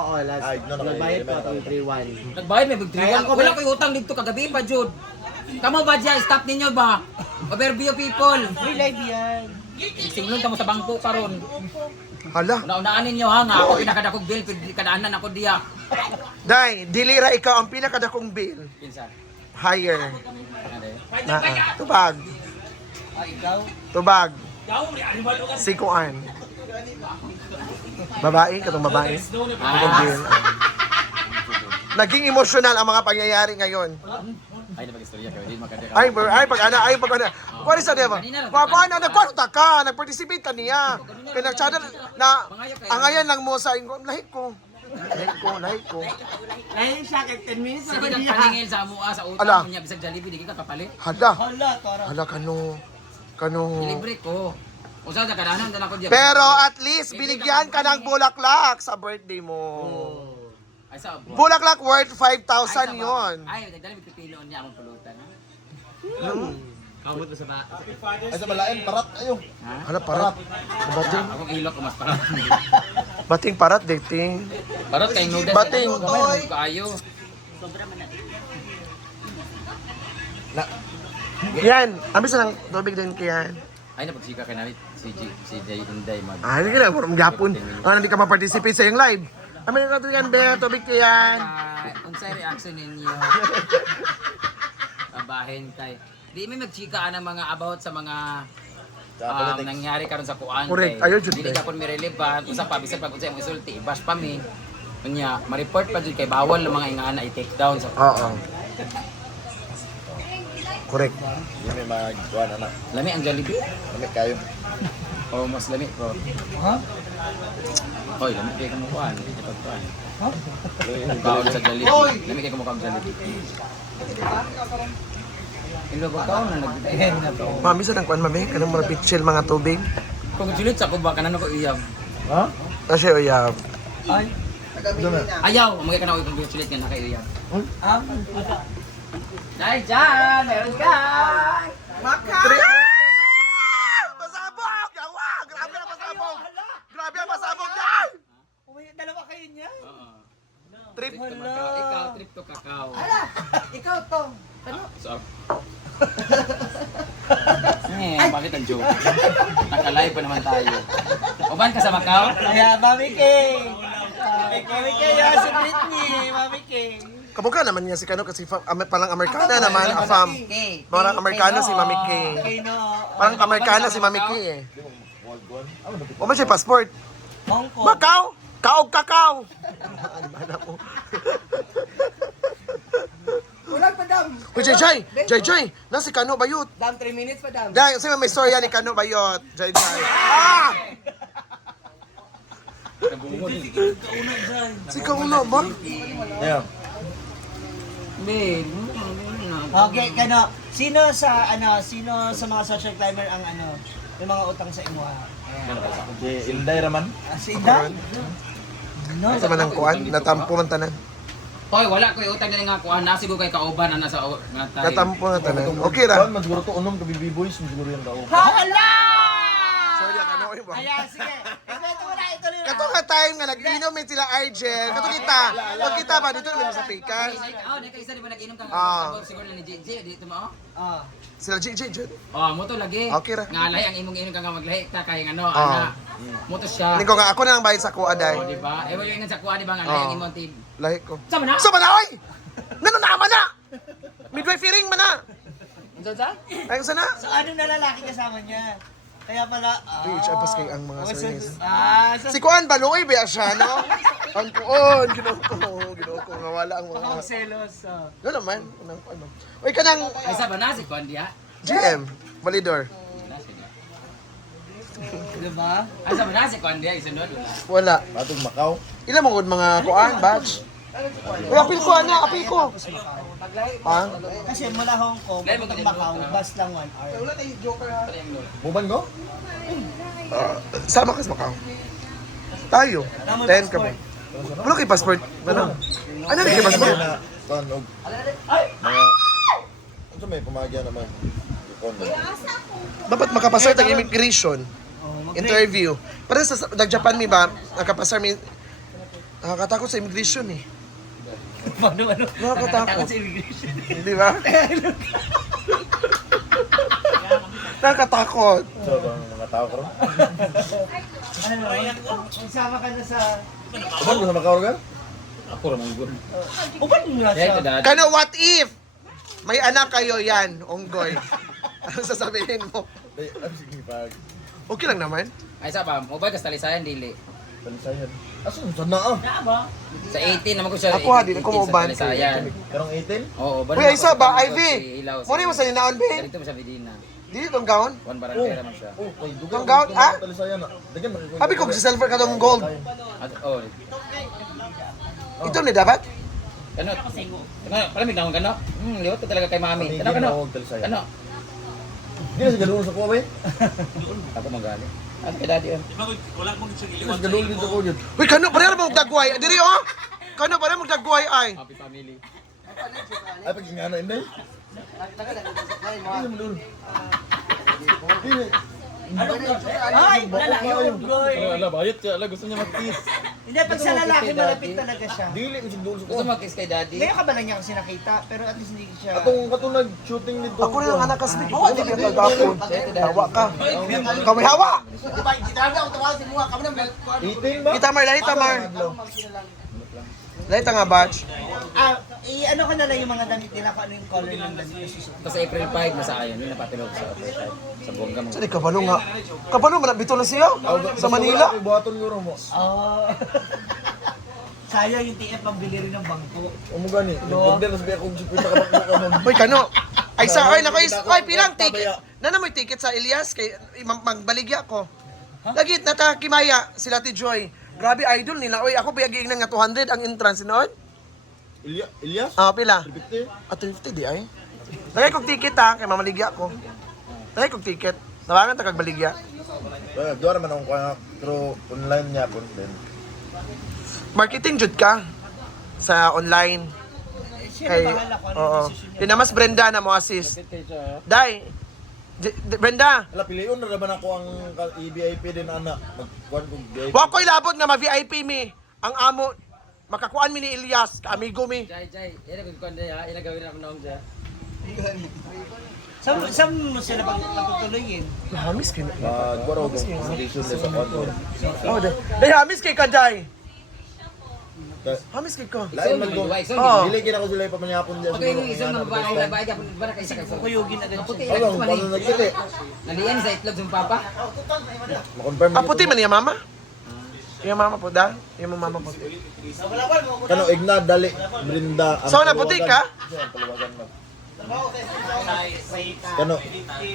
Oo, nagbayad ko itong 3-1. Nagbayad may big 3-1. Wala ko utang dito kagabi pa, Jud. Kamo ba dyan? Stop ninyo ba? Overview people. Free live yan. Singlon kamo sa bangko karon. Hala. Una-unaan ninyo ha nga ako pinakadakog bill, kadaanan ako diya. Day, dilira ikaw ang pinakadakong bill. Pinsa. Higher. Ano? Tubag. Ikaw? Tubag. Sikuan. Babae, katong babae. Dakong bill. Naging emotional ang mga pangyayari ngayon. Ay, napag-istorya kayo. Di makadaya. Ay, pag ana. Kuwari sa diba? Kuwari na, nagkwarta ka, nag-participate ka niya. Kaya nagtsada na, angayan lang mo sa ingo, lahit ko. Lahit ko. Ayun siya, 10 minutes. Sige kang paningil sa amua sa Ala. utang niya bisag Jollibee di ka kapalit. Hala. Tara. Hala, kano. Libre ko. Usa sa kadaanan dan ako diya. Pero at least, binigyan ka ng bulaklak sa birthday mo. Ay sa abo. Bulaklak worth 5,000 yon. Ay, nagdala mi pipiloon niya among pulutan. Kamot mo sa ba? Ay sa malain, parat ayo. Ha? Hala, parat. Bating. Akong ilok ko mas para. Bating parat, dating. Parot kay noodles. Bating. Kaayo. Yan, ambis na ng tubig din kaya. Ay napagsika kay namin si Jay Inday mag. Ah, hindi ka na, parang gapon. Hindi ka ma-participate sa yung live. Amin na yan, be, tubig kaya. Unsay reaction ninyo? Babahin kay. Di may magchika ng mga about sa mga nangyari karon sa kuan. Correct. kay. Ayaw, Jud, Dili eh. ka kon mi relevant usa pa bisan pag unsay imong isulti, bash pa mi. Kunya, ma-report pa jud kay bawal ng mga ingana i-take down sa Oo. Correct. Hindi may magkuhan anak. Lami ang Jollibee. Kami kayo. O mas lami ko. Ha? Hoy, lami kay kamo kuan, dili pa kuan. Ha? Bawal sa Jollibee. Lami kay kamo kag Jollibee. Ilo ba ka na nagbibihin na to? Mami, sa nang kuan, mami? Kanang mga pitchil, mga tubig? Kung julit sa ko ba kanan ko iyab. Ha? Kasi, uyab. Ay. Ayaw, umagay ka na ako kung julit nga nakaiyab. Dahil dyan, meron ka! Pasabog! Yawa! Grabe ang pasabog! Grabe ang pasabog, day! Dalawa kayo niya? Oo. Trip. Trip to Macau. Ikaw, trip to Kakao. Ikaw to. So, bakit ang joke? Naka-live pa naman tayo. Uban ka sa Macau? Kaya, Mami King. Mami King, yan si Britney. Mami King. Kamukha naman niya si Kano kasi parang Amerikana naman, afam. Parang Amerikano si Mami K. Kino. Parang Amerikana si Mami K eh. O man siya passport. Hong Kong. Macau! Kaog kakao! Ano mo? Wala pa, Dam. Uy, Jay! Nasi Kano Bayot. Dam, 3 minutes pa, Dam. Dahil, kasi may storya ni Kano Bayot. Jay. Ah! Si Kauno ba? Yeah. Babe, Okay, kano. Sino sa mga social climber ang may mga utang sa imo? Si Inday Raman. Si Inday? No. Sa manang kuan, natampo man tanan. Hoy, wala ko utang na nga kuan na siguro kay kauban na nasa nga tayo. Natampo na tanan. Okay ra. Kuhan, magsiguro to unom kabibi boys, magsiguro yung tao. Hala! Sorry, Kano ba? Ayan, sige. Ito muna, ito nila. Kato nga time nga nag-inom min sila Argel. Kato kita. Pag kita ba dito naman sa Pikas. Nakaisa di ba nag-inom ka Ah. sabor siguro ni JJ dito mo? Ah. Sila JJ Jud. Oh, mo to lagi. Okay ra. Nga lahi ang imong inom ka nga maglahi ta kay ano, Ah. ana. Mo to siya. Niko nga ako na lang bayad sa kuha Oh, day. di ba? Ewa yung ingon sa kuha di ba nga lahi ang imong tib. Lahi ko. Sama na? Sa oy! Ngano naman na? Midwiferying man na. Unsa sa? Ayun sana. So, anong na lalaki kasama niya? Kaya pala, Bitch, ay pas kay ang mga service. so, Si Kuan Baloy ba siya, no? Ang kuon, ginoo ko nga wala ang baka mga. magselos. No naman, unang ano. Uy kanang Ay sa ba na si kuan diha? GM, Validor. Diba? Ay sa ba na si kuan diha isunod wala. Wala. Atong Macau. Ilan mo mga kuan batch? Uy, apil ko ana, apil ko. Ha? Kasi mula Hong Kong, papuntang Macau, bus lang 1 hour. Buban ko? Sama ka sa Macau. Tayo. 10 ka ba? Wala kay passport. Ano? Ano na kay passport? Kuhan, og. Mga. Ano may pamagya naman? Kuhan mo. Dapat makapasar tag immigration. Interview. Para sa nag-Japan mi ba, nakapasar mi Nakakatakot sa immigration eh. Paano? Nakakatakot. Sa immigration. Di ba? Nakakatakot. So, ang mga tao ko ron. Isama ka na sa... Uban mo sa Macau ka? Ako rin ang gun. Uban mo na Kaya ito siya. dati. Kano, what if? May anak kayo yan, Onggoy. Ano sasabihin mo? Ay, sige, pag. Okay lang naman. Ay, sa ba? Mobile kas talisayan, dili. Talisayan. Asun, saan na ah? Sa 18 naman ko siya. Ako, ha, di na ko 18 sa mauban. talisayan. Karong 18? Oo, Uy, isa ba, Ivy? Muna mo sa ninaon, Be? Dito mo sa Medina. Dili itong gown? One barangay naman siya. Oh, may dugo. Itong gown, ah? Talisayan na. Dagyan, Sabi ko, si silver ka itong gold. At, oh, Ito ni dapat? kano? Palamig na akong kano? Liwat ka talaga kay mami. Kano, kano? Kano? Hindi na sa galungan sa kuwa, ba? Ako magali. Ano kay daddy yun? Hindi na sa galungan dito ko yun. Uy, kano, pareha mo magdagway. Diri, oh! Kano, pareha mo magdagway, ay. Happy family. Ay, pag ingana, hindi. Hindi mo doon. Hindi. Ay, lalaki yung Onggoy. Ala, bayot siya. Ala, gusto niya mag-kiss. Hindi, pag sa lalaki, malapit talaga siya. Dili, mo siya doon sa Gusto kuwa. mag-kiss kay daddy? Ngayon ka ba lang niya kasi nakita, pero at least hindi siya... Katong nag-shooting nito. Ako rin ang anak kasi. Oo, hindi ka kagapon. Hawa ka. Ikaw may hawa. 18 ba? Kita, Mar, lahi, Tamar. Lahi, nga, batch. Ano ko na lang yung mga damit nila, kung ano yung color ng damit na susunod. Kasi April 5, nasa ayon. Yun napatulog sa April 5. Sa bongga mo. Saan kabalo nga? Kabalo, manabito na siya. Sa Manila. Buhaton ko rin mo. Oh. Sayang yung TF ang bili rin ng bangko. Umuga ni. Nagdagdag na sabi akong sipita ka bakbo ka nun. Uy, kano? Ay, sa, ay, nako, ay, pilang ticket. Na may ticket sa Elias, kay magbaligya ko. Lagit, nata, Kimaya, sila ti Joy. Grabe, idol nila. Uy, ako piyaging na nga 200 ang entrance, noon? Ilyas? Pila? 350? Ah, 350 di ay. Lagay kong ticket ha, kay mamaligya ko. Lagay kong ticket. Tawangan ta kag baligya. Doon naman akong kaya through online niya po din. Marketing jud ka sa online. Siya na bahala ko ano yung Oo. decision niya. Pinamas Brenda na mo assist. Dai. Brenda, Ala, piliun na naman ako ang EVIP din anak. Magkuhan kong VIP. wa ko'y labot nga ma-VIP mi. Ang amo makakuan mi ni Elias, amigo mi. Jai, yan ang kundi ha. Yan ang gawin ako noong dyan. Saan mo sila pagtutuloyin? Hamis kay. Magkuhan ako kong condition din sa kwan. Oh, dai hamis kay Kaday. Hamis kay ko. Lain man ko. Oo. Dili kin ako sila ipamanyapon diyan. Okay, yung isang mabahay na bahay ka, para kayo sa kayo. Kuyugin agad siya. Ano, paano nagsili? Naliyan sa itlog ng papa. Ma-confirm Ah, puti man niya mama? Yung mama po da? Yung mama po. Kano, Igna, Dali, Brinda. ang So, naputi ka? Siya, ang paluwagan mo. Kano,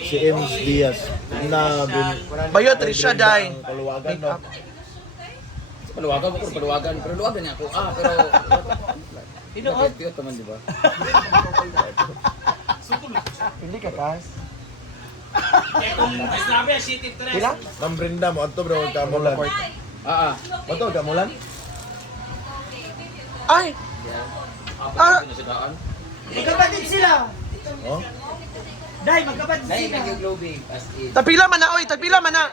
si Ems Diaz. Igna, Bayo Trisha Day. Ang paluwagan, no? Paluwagan ko, paluwagan. Pero luwagan niya ako. Pero... Pinuot. Cute naman, di ba? Hindi ka kas. Pila? Ma'am Brinda mo, ato bro, kamulan. Bato, kamulan? Ay! Ah! Magkapatid sila! Oh? Dahil magkapatid Dahil sila! kang globing, as in. Tapila man na, oy! Tapila man na!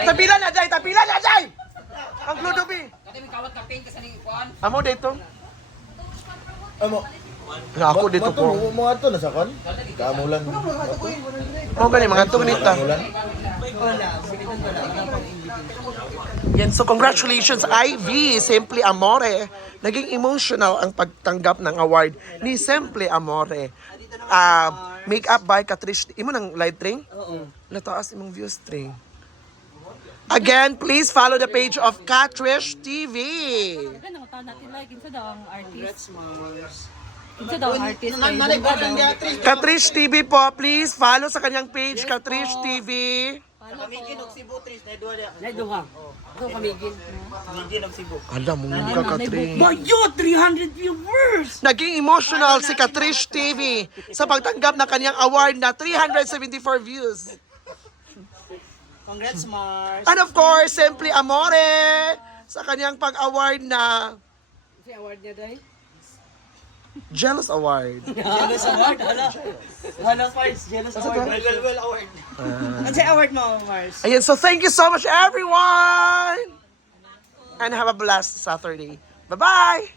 Tapila na, Day! Tapila na, Day! Ang Ludobi! Kasi may kawat ka paint kasi ni Juan. Amo dito. Amo, Nga ako dito po. Mo ato na sa kon? Kamulan. Mo gani mga tunita. Kamulan. Wala. Wala pang invitation. Yan, so congratulations Ivy, Simple Amore. Naging emotional ang pagtanggap ng award ni Simple Amore. Make-up by Catrice. Imo ng light ring? Oo. Nataas imong views string. Again, please follow the page of Catrice TV. Ano taon natin like kinsa daw ang artist? Congrats, Mars. Kinsa daw ang artist? Catrice TV po, please follow sa kanyang page, Catrice TV. Kamigin og Cebu, Tris. Naido ka. Ako kamigin. Kamigin og Cebu. Alam mo ka, Catrice. Bayo! 300 viewers! Naging emotional si Catrice TV sa pagtanggap ng kanyang award na 374 views. Congrats, Mars. And of course, Simple Amore sa kanyang pag-award na Si award niya dahil? Jealous Award. Jealous Award? Hala, Mars. Jealous Award. Well award. Ano sa award mo, Mars? Ayan, so thank you so much everyone! and have a blessed Saturday. Bye-bye!